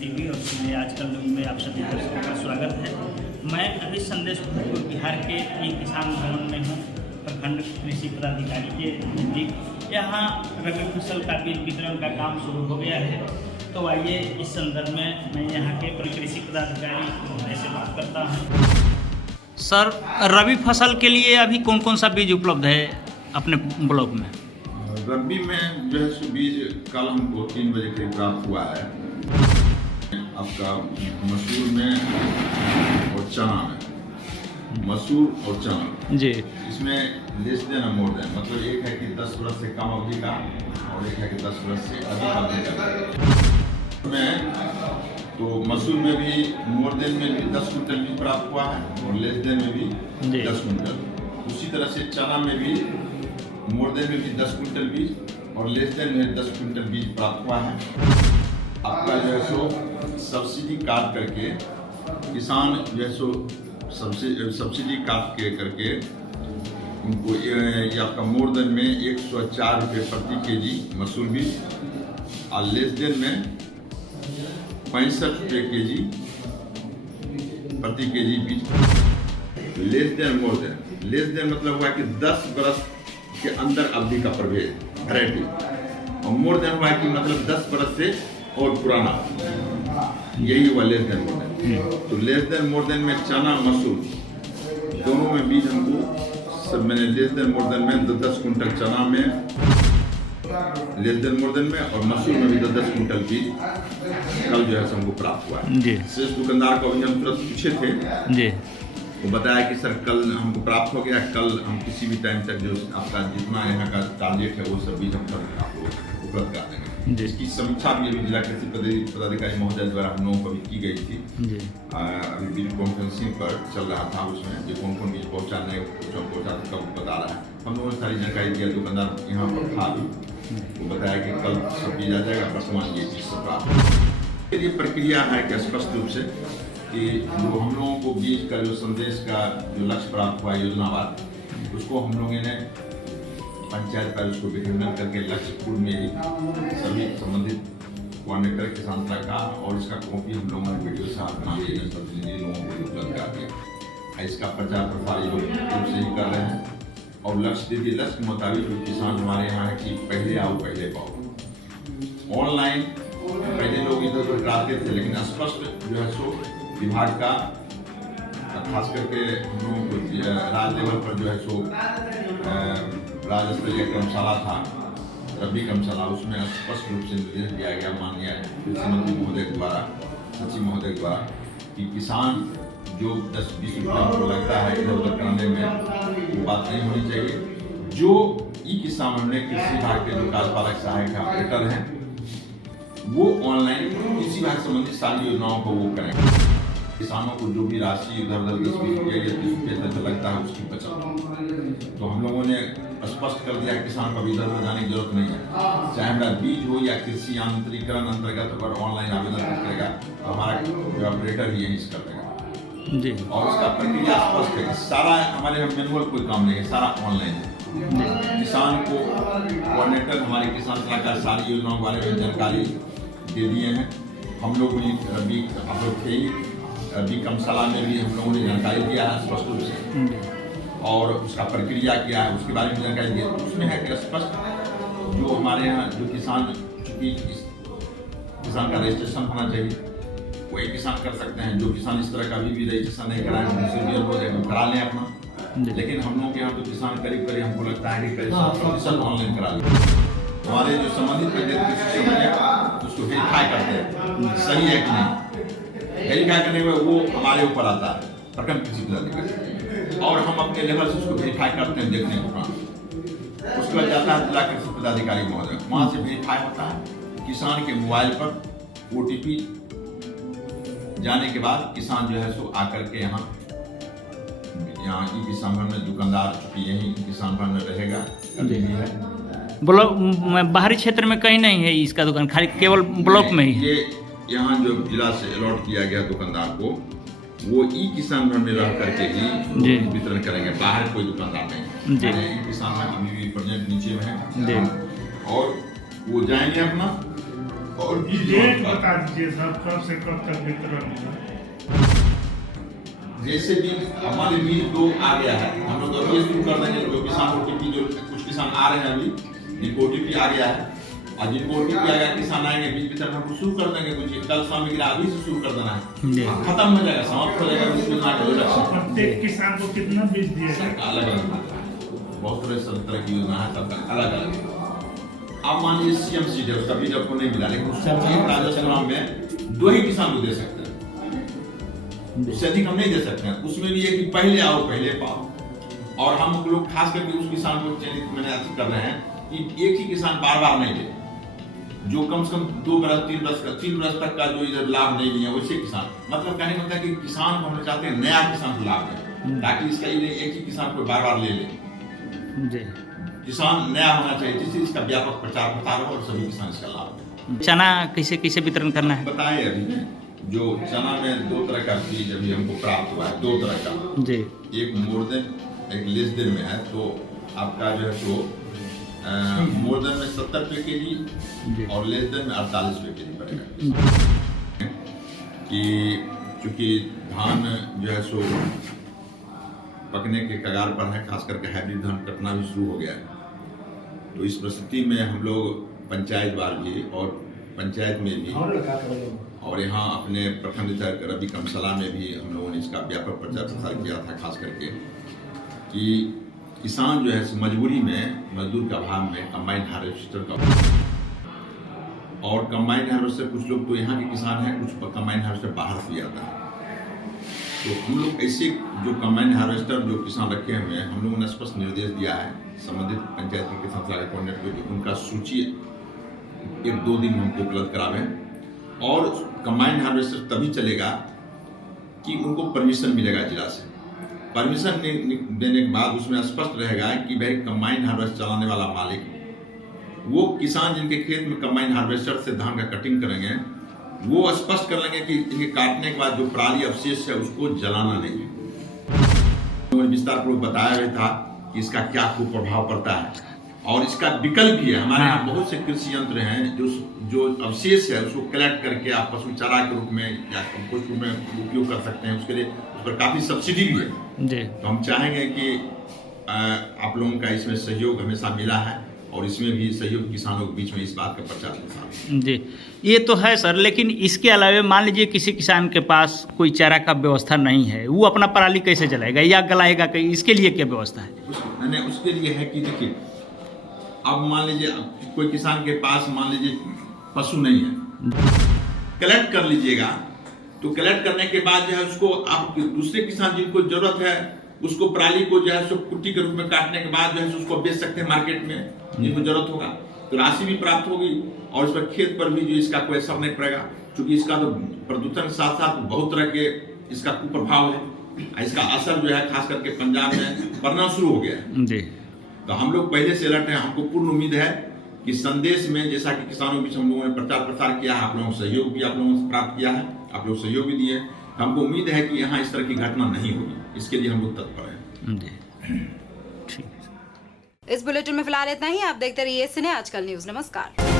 TV और सुनिए आजकल न्यूज़ में आप सभी दर्शकों का स्वागत है। मैं अभी संदेश भोजपुर बिहार के ई किसान भवन में हूँ, प्रखंड कृषि पदाधिकारी के नज़दीक। यहाँ रबी फसल का बीज वितरण का काम शुरू हो गया है, तो आइए इस संदर्भ में मैं यहाँ के कृषि पदाधिकारी से बात करता हूँ। सर, रबी फसल के लिए अभी कौन कौन सा बीज उपलब्ध है अपने ब्लॉक में? रबी में जो है बीज कल हमको 3 बजे करीब प्राप्त हुआ है। आपका मसूर में और चना में, मसूर और चना जी, इसमें लेस देन और मोर देन, मतलब एक है कि 10 वर्ष से कम अवधि का और एक है कि 10 वर्ष से अधिक अवधि का। में तो मसूर में भी मोर देन में भी 10 कुंटल बीज प्राप्त हुआ है और लेस देन में भी 10 कुंटल। उसी तरह से चना में भी मोर देन में भी 10 कुंटल बीज और लेस देन में 10 कुंटल बीज प्राप्त हुआ है। आपका जो है सो सब्सिडी काट करके किसान जो है सो सब्सिडी काट के करके उनको ये आपका मोर देन में 104 रुपये प्रति केजी मसूर बीज और लेस देन में 65 रुपये केजी प्रति केजी बीज। Less than more than, less than मतलब हुआ कि 10 बरस के अंदर अवधि का प्रभेद वैरायटी, और मोर देन हुआ कि मतलब 10 बरस से और पुराना, यही हुआ लेस देन मोर देन। तो लेस देन मोर देन में चना मसूर दोनों में बीज हमको सब मैंने लेस देन मोर देन में 10 कुंटल चना में, लेस देन मोर देन में और मसूर में भी 10 कुंटल बीज कल जो है हमको प्राप्त हुआ है। शेष दुकानदार को अभी हम तुरंत पूछे थे जी, वो बताया कि सर कल हमको प्राप्त हो गया, कल हम किसी भी टाइम तक जो आपका जितना यहाँ का टारगेट है वो सब बीज हम सब आपको उपलब्ध करा देंगे। इसकी समीक्षा भी अभी जिला कृषि पदाधिकारी महोदय द्वारा हम लोगों को भी की गई थी। अभी वीडियो कॉन्फ्रेंसिंग पर चल रहा था, उसमें जो कौन कौन बीज पहुँचाने कब बता रहा है, हम लोगों ने सारी जानकारी दिया। दुकानदार यहाँ पर था भी, वो बताया कि कल सब बीज आ जाएगा, वर्तमान ये चीज़ सब प्राप्त। ये प्रक्रिया है कि स्पष्ट रूप से कि जो हम लोगों को बीज का जो संदेश का जो लक्ष्य प्राप्त हुआ योजनावार, उसको हम लोगों ने पंचायत पर उसको विखंडन करके लक्ष्यपुर में ही सभी संबंधित कोऑर्डिनेटर किसान का और इसका कॉपी हम लोगों ने वीडियो साहब बना दिए, जनप्रतिनिधि लोगों को उपलब्ध करा दिया। इसका प्रचार प्रसार योग रूप से ही कर रहे हैं और लक्ष्य दे दिए। लक्ष्य के मुताबिक जो किसान हमारे यहाँ है कि पहले आओ पहले पाओ। ऑनलाइन पहले लोग इधर उधर कराते थे, लेकिन स्पष्ट जो है सो विभाग का खास करके हम लोगों को राज्य लेवल पर जो है सो राज्य स्तरीय कर्मशाला था, रबी कर्मशाला, उसमें स्पष्ट रूप से निर्देश दिया गया माननीय कृषि मंत्री महोदय द्वारा, सचिव महोदय द्वारा, कि किसान जो 10-20 रुपये को लगता है इधर उधर कराने में, वो बात नहीं होनी चाहिए। जो ई किसान में कृषि विभाग के जो कार्यपालक सहायक ऑपरेटर हैं, वो ऑनलाइन कृषि विभाग संबंधित सारी योजनाओं को वो करें। किसानों को जो भी राशि इधर उधर 10-20 रुपये या 30 रुपये तक लगता है उसकी बचत, तो हम लोगों ने स्पष्ट कर दिया किसान को इधर उधर जाने की जरूरत नहीं है। चाहे हमारा बीज हो या कृषि यांत्रिकरण अंतर्गत अगर ऑनलाइन आवेदन करेगा तो हमारा जो ऑपरेटर ही यही कर देगा जी। और इसका प्रक्रिया स्पष्ट है, सारा हमारे यहाँ मैनुअल कोई काम नहीं है, सारा ऑनलाइन है। किसान को कोऑर्डिनेटर हमारे किसान सलाहकार सारी योजनाओं के बारे में जानकारी दे दिए हैं। हम लोग भी रबी आप लोग थे ही, रबी कर्मशाला में भी हम लोगों ने जानकारी दिया है स्पष्ट रूप से, और उसका प्रक्रिया क्या है उसके बारे में जानकारी दी। उसमें है कि स्पष्ट जो हमारे यहाँ जो किसान, चूँकि किसान का रजिस्ट्रेशन होना चाहिए, कोई किसान कर सकते हैं। जो किसान इस तरह का अभी भी रजिस्ट्रेशन नहीं कराए उनसे भी अनुरोध है करा लें अपना। लेकिन हम लोग के यहाँ तो किसान करीब करीब हमको लगता है कि करीब 100% ऑनलाइन करा लें। हमारे जो संबंधित उसको वेरीफाई करते हैं सही है कि नहीं, वेरीफाई करने में वो हमारे ऊपर आता है प्रखंड कृषि पदाधिकारी, और हम अपने लेवल से उसको वेरीफाई करते हैं देखने के बाद। उसके बाद जाता है जिला कृषि पदाधिकारी महोदय, वहाँ से वेरीफाई होता है। किसान के मोबाइल पर OTP जाने के बाद किसान जो है सो आकर के यहाँ ई किसान भवन में दुकानदार, चूँकि यही किसान भवन में रहेगा अभी भी है। ब्लॉक बाहरी क्षेत्र में कहीं नहीं है इसका दुकान, खाली केवल ब्लॉक में ही है। ये यहाँ जो जिला से अलॉट किया गया दुकानदार को, वो ई किसान भवन में रह करके ही वितरण करेंगे, बाहर कोई दुकानदार नहीं। ई किसान भवन अभी भी प्रेजेंट नीचे में है, और वो जाएंगे अपना और भी डेट बता दीजिए साहब, कब से कब तक वितरण होगा? जैसे भी हमारे बीज दो आ गया है, हम लोग अभी शुरू कर देंगे। जो किसान ओटीपी, जो कुछ किसान आ रहे हैं अभी, जिनको ओटीपी आ गया है और जिनको ओटीपी आ गया, किसान आएंगे बीज वितरण हम शुरू कर देंगे। कुछ कल सामग्री अभी से शुरू कर देना है, खत्म हो जाएगा, समाप्त हो जाएगा उस योजना का। प्रत्येक किसान को कितना बीज दिया जाएगा? अलग अलग बहुत तरह की योजना है, सबका अलग अलग। आप मान लीजिए सीएम सीट है, उसका बीज आपको नहीं मिला, लेकिन उससे राजस्थान में 2 ही किसान को दे सकते हैं, उससे अधिक हम नहीं दे सकते हैं। उसमें भी है कि पहले आओ पहले पाओ। और हम लोग खास करके उस किसान को चयनित मैंने ऐसे कर रहे हैं कि एक ही किसान बार बार नहीं ले, जो कम से कम 2 बरस 3 बरस तक का जो इधर लाभ नहीं लिया वैसे किसान, मतलब कहने का मतलब है कि किसान को हम चाहते हैं नया किसान को लाभ दें, ताकि इसका ये एक ही किसान को बार बार ले ले। किसान नया होना चाहिए, जिससे इसका व्यापक प्रचार प्रसार हो और सभी किसान इसका लाभ लें। चना कैसे वितरण करना है? बताए अभी जो चना में 2 तरह का बीज अभी हमको प्राप्त हुआ है, 2 तरह का जी, एक मोर देन एक लेस देन में है। तो आपका जो है सो मोर देन में 70 रुपये केजी और लेस देन में 48 रुपये केजी पड़ेगा। कि चूंकि धान जो है सो पकने के कगार पर है, खास करके हाइब्रिड धान कटना भी शुरू हो गया है। तो इस परिस्थिति में हम लोग पंचायत वार भी और पंचायत में भी और यहाँ अपने प्रखंड रवि कमसला में भी हम लोगों ने इसका व्यापक प्रचार प्रसार किया था, खास करके कि किसान जो है मजबूरी में, मजदूर के अभाव में कंबाइन हार्वेस्टर का, और कंबाइन हार्वेस्टर कुछ लोग तो यहाँ के किसान हैं, कुछ कंबाइन हार्वेस्टर बाहर से आता है। तो हम लोग ऐसे जो कंबाइन हार्वेस्टर जो किसान रखे हुए हैं, हम लोगों ने स्पष्ट निर्देश दिया है संबंधित पंचायत के किसान सलाह कोऑर्डिनेटर को, उनका सूची 1-2 दिन हमको उपलब्ध करावें। और कंबाइन हार्वेस्टर तभी चलेगा कि उनको परमिशन मिलेगा जिला से। परमिशन देने के बाद उसमें स्पष्ट रहेगा कि भाई कंबाइन हार्वेस्टर चलाने वाला मालिक, वो किसान जिनके खेत में कंबाइन हार्वेस्टर से धान का कटिंग करेंगे, वो स्पष्ट कर लेंगे कि इनके काटने के बाद जो पराली अवशेष है उसको जलाना नहीं है। विस्तार पूर्वक बताया गया था कि इसका क्या कुप्रभाव पड़ता है, और इसका विकल्प भी है। हमारे यहाँ बहुत से कृषि यंत्र हैं जो अवशेष है उसको कलेक्ट करके आप पशु चारा के रूप में या कंपोस्ट रूप में उपयोग कर सकते हैं। उसके लिए उस पर काफी सब्सिडी भी है जी। तो हम चाहेंगे कि आप लोगों का इसमें सहयोग हमेशा मिला है, और इसमें भी सहयोग किसानों के बीच में इस बात का प्रचार प्रसार जी। ये तो है सर, लेकिन इसके अलावा मान लीजिए किसी किसान के पास कोई चारा का व्यवस्था नहीं है, वो अपना पराली कैसे जलाएगा या गलाएगा, कहीं इसके लिए क्या व्यवस्था है? उसके लिए है कि देखिए, अब मान लीजिए कोई किसान के पास मान लीजिए पशु नहीं है, कलेक्ट कर लीजिएगा। तो कलेक्ट करने के बाद जो है उसको आप दूसरे किसान जिनको जरूरत है उसको पराली को जो है सो कुट्टी के रूप में काटने के बाद जो है उसको बेच सकते हैं मार्केट में, जिनको जरूरत होगा। तो राशि भी प्राप्त होगी और इस पर खेत पर भी जो इसका कोई असर नहीं पड़ेगा, क्योंकि इसका तो प्रदूषण के साथ साथ बहुत तरह के इसका कुप्रभाव है। इसका असर जो है खास करके पंजाब में पड़ना शुरू हो गया है जी। तो हम लोग पहले से अलर्ट हैं। हमको पूर्ण उम्मीद है कि संदेश में जैसा कि किसानों के बीच हम लोगों ने प्रचार प्रसार किया है, आप लोगों का सहयोग भी आप लोगों से प्राप्त किया है, आप लोग सहयोग भी दिए, तो हमको उम्मीद है कि यहाँ इस तरह की घटना नहीं होगी। इसके लिए हम लोग तत्पर हैं जी। इस बुलेटिन में फिलहाल इतना ही। आप देखते रहिए सिने आजकल न्यूज। नमस्कार।